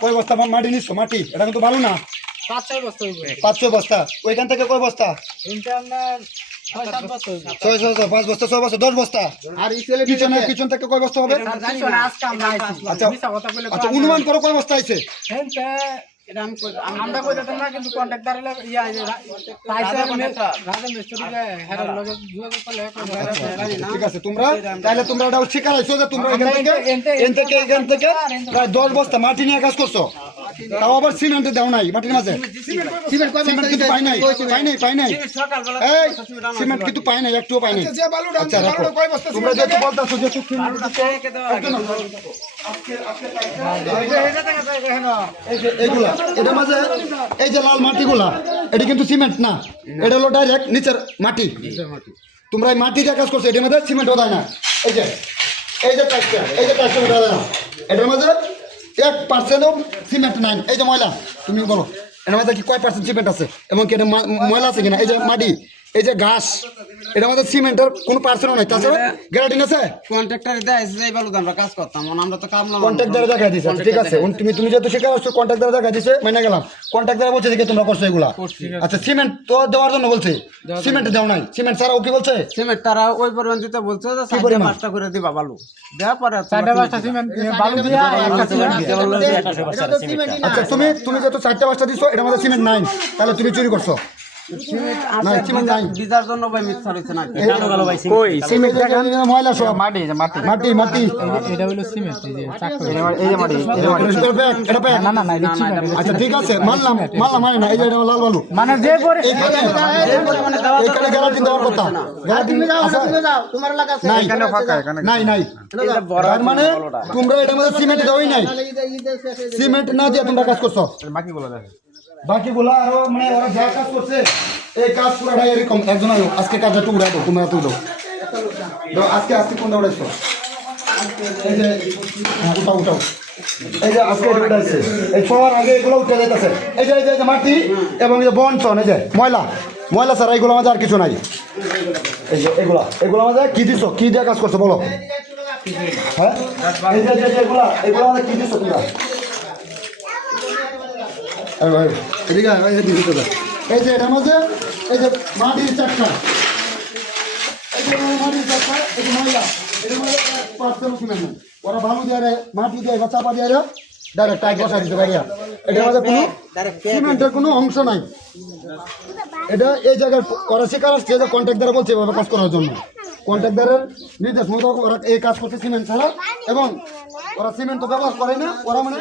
কয় বস্তা মাটি নিচ্ছ? মাটি এটা কিন্তু ভালো না। 5-6 বস্তা হইবে। 5-6 বস্তা। ওইখান থেকে কয় বস্তা? এনতে আপনার 6-7 বস্তা হইবে। 6 5 বস্তা 6 বস্তা 10 বস্তা। আর এই ছেলে পিছন থেকে কয় বস্তা হবে? জানি না আজকে আমরা আইছি। আচ্ছা মিছা কথা বলে আচ্ছা অনুমান করো কয় বস্তা আইছে? এনতে এটা আমরা কই দিতাম না কিন্তু কন্টাক্টর হলো ইয়া পাইছে রাজা মিস্ত্রিকে হেরার লগে যোগাযোগ করলে ঠিক আছে তোমরা তাহলে তোমরা এটা স্বীকার আইছো যে তোমরা এখান থেকে প্রায় 10 বস্তা মাটি নিয়ে কাজ করছো। তাও আবার সিমেন্টে দাও নাই মাটির মাঝে। সিমেন্ট কিন্তু পাই নাই এই সিমেন্ট কিন্তু পাই নাই, একটুও পাই নাই। আচ্ছা রাখো তোমরা যেহেতু বলতেছো যে এইগুলা এটার মাঝে এই যে লাল মাটিগুলা এটা কিন্তু সিমেন্ট না, এটা হলো ডাইরেক্ট নিচের মাটি। তোমরা এই মাটি দিয়ে কাজ করছো, এটার মধ্যে সিমেন্টও দেয় না। এই যে টাইসটা দেয় না, এটার মধ্যে 1% সিমেন্ট নাই। এই যে ময়লা তুমি বলো এটার মধ্যে কি কয় পার্সেন্ট সিমেন্ট আছে এবং কি এটা ময়লা আছে কিনা? এই যে মাটি, এই যে ঘাস, এটার মধ্যে সিমেন্টের কোনো পার্সেন্টও নাই। তাছাড়া গ্যারান্টি আছে কন্ট্রাক্টর দেয় যাই বলো আমরা কাজ করতাম, আমরা তো কামলা কন্ট্রাক্টরে দেখা দিছে। ঠিক আছে তুমি যেহেতু শিকার আসছো কন্ট্রাক্টরে দেখা দিছে মানে গেলাম। কন্ট্রাক্টরে বলছে যে তোমরা করছো এগুলা। আচ্ছা সিমেন্ট তো দেওয়ার জন্য বলছে, সিমেন্ট দাও নাই। সিমেন্ট ছাড়াও কি বলছে? সিমেন্ট তারা ওই পরিমাণ দিতে বলছে যে 4-5টা করে দিবা বালু দেওয়ার পরে 4-5টা সিমেন্ট বালু দিয়া একটা সিমেন্ট আচ্ছা তুমি যেহেতু 4টা-5টা দিছো এটার মধ্যে সিমেন্ট নাই, তাহলে তুমি চুরি করছো। বিজার জন্য ভাই মিথ্যা হইছে না কই সিমেন্ট ময়লা সব মাটি এটা হলো সিমেন্ট এই যে চাকু এই যে মাটি এটা প্যাক না আচ্ছা ঠিক আছে মানলাম মানে না। এই যে এটা লাল বালু মানে যে পরে এখানে গ্যারান্টি দেওয়ার কথা। গ্যারান্টি যাও তোমার লাগা আছে এখানে ফাঁকা নাই তার মানে তোমরা এটার মধ্যে সিমেন্ট দাওই নাই। সিমেন্ট না দিয়ে তোমরা কাজ করছো। বাকিগুলো আরো মানে ওরা যা কাজ করছে এই কাজ পুরাটা এরকম। একজন আজকে কাজটা একটু উড়াই দাও, তোমরা তো দাও আজকে কোনটা উড়াইছো? এই যে উঠাও এই যে আজকে উঠাইছে এই সবার আগে এগুলো উঠে যাইতেছে। এই যে মাটি এবং এই যে বনচন, এই যে ময়লা ছাড়া এগুলো আমাদের আর কিছু নাই। এই যে এগুলো আমাদের কি দিছো, কি দিয়ে কাজ করছো বলো? হ্যাঁ এই যে এগুলো আমাদের কি দিছো তোমরা? এই যে এটার মধ্যে এই যে মাটির চাকা, এই যে ময়লা এটার মধ্যে ওরা ভালো দিয়ে মাটি দিয়ে বা চাপা দিয়ে ডাইরেক্ট টাইট বসা দিতে পারি। এটার মধ্যে কোনো সিমেন্টের কোনো অংশ নাই। এটা এই জায়গায় ওরা শিকার আসছে যে কন্ট্রাক্টর বলছে এভাবে কাজ করার জন্য। কন্ট্রাক্টরের নির্দেশ মতো ওরা এই কাজ করছে সিমেন্ট ছাড়া, এবং ওরা সিমেন্ট তো ব্যবহার করে না। ওরা মানে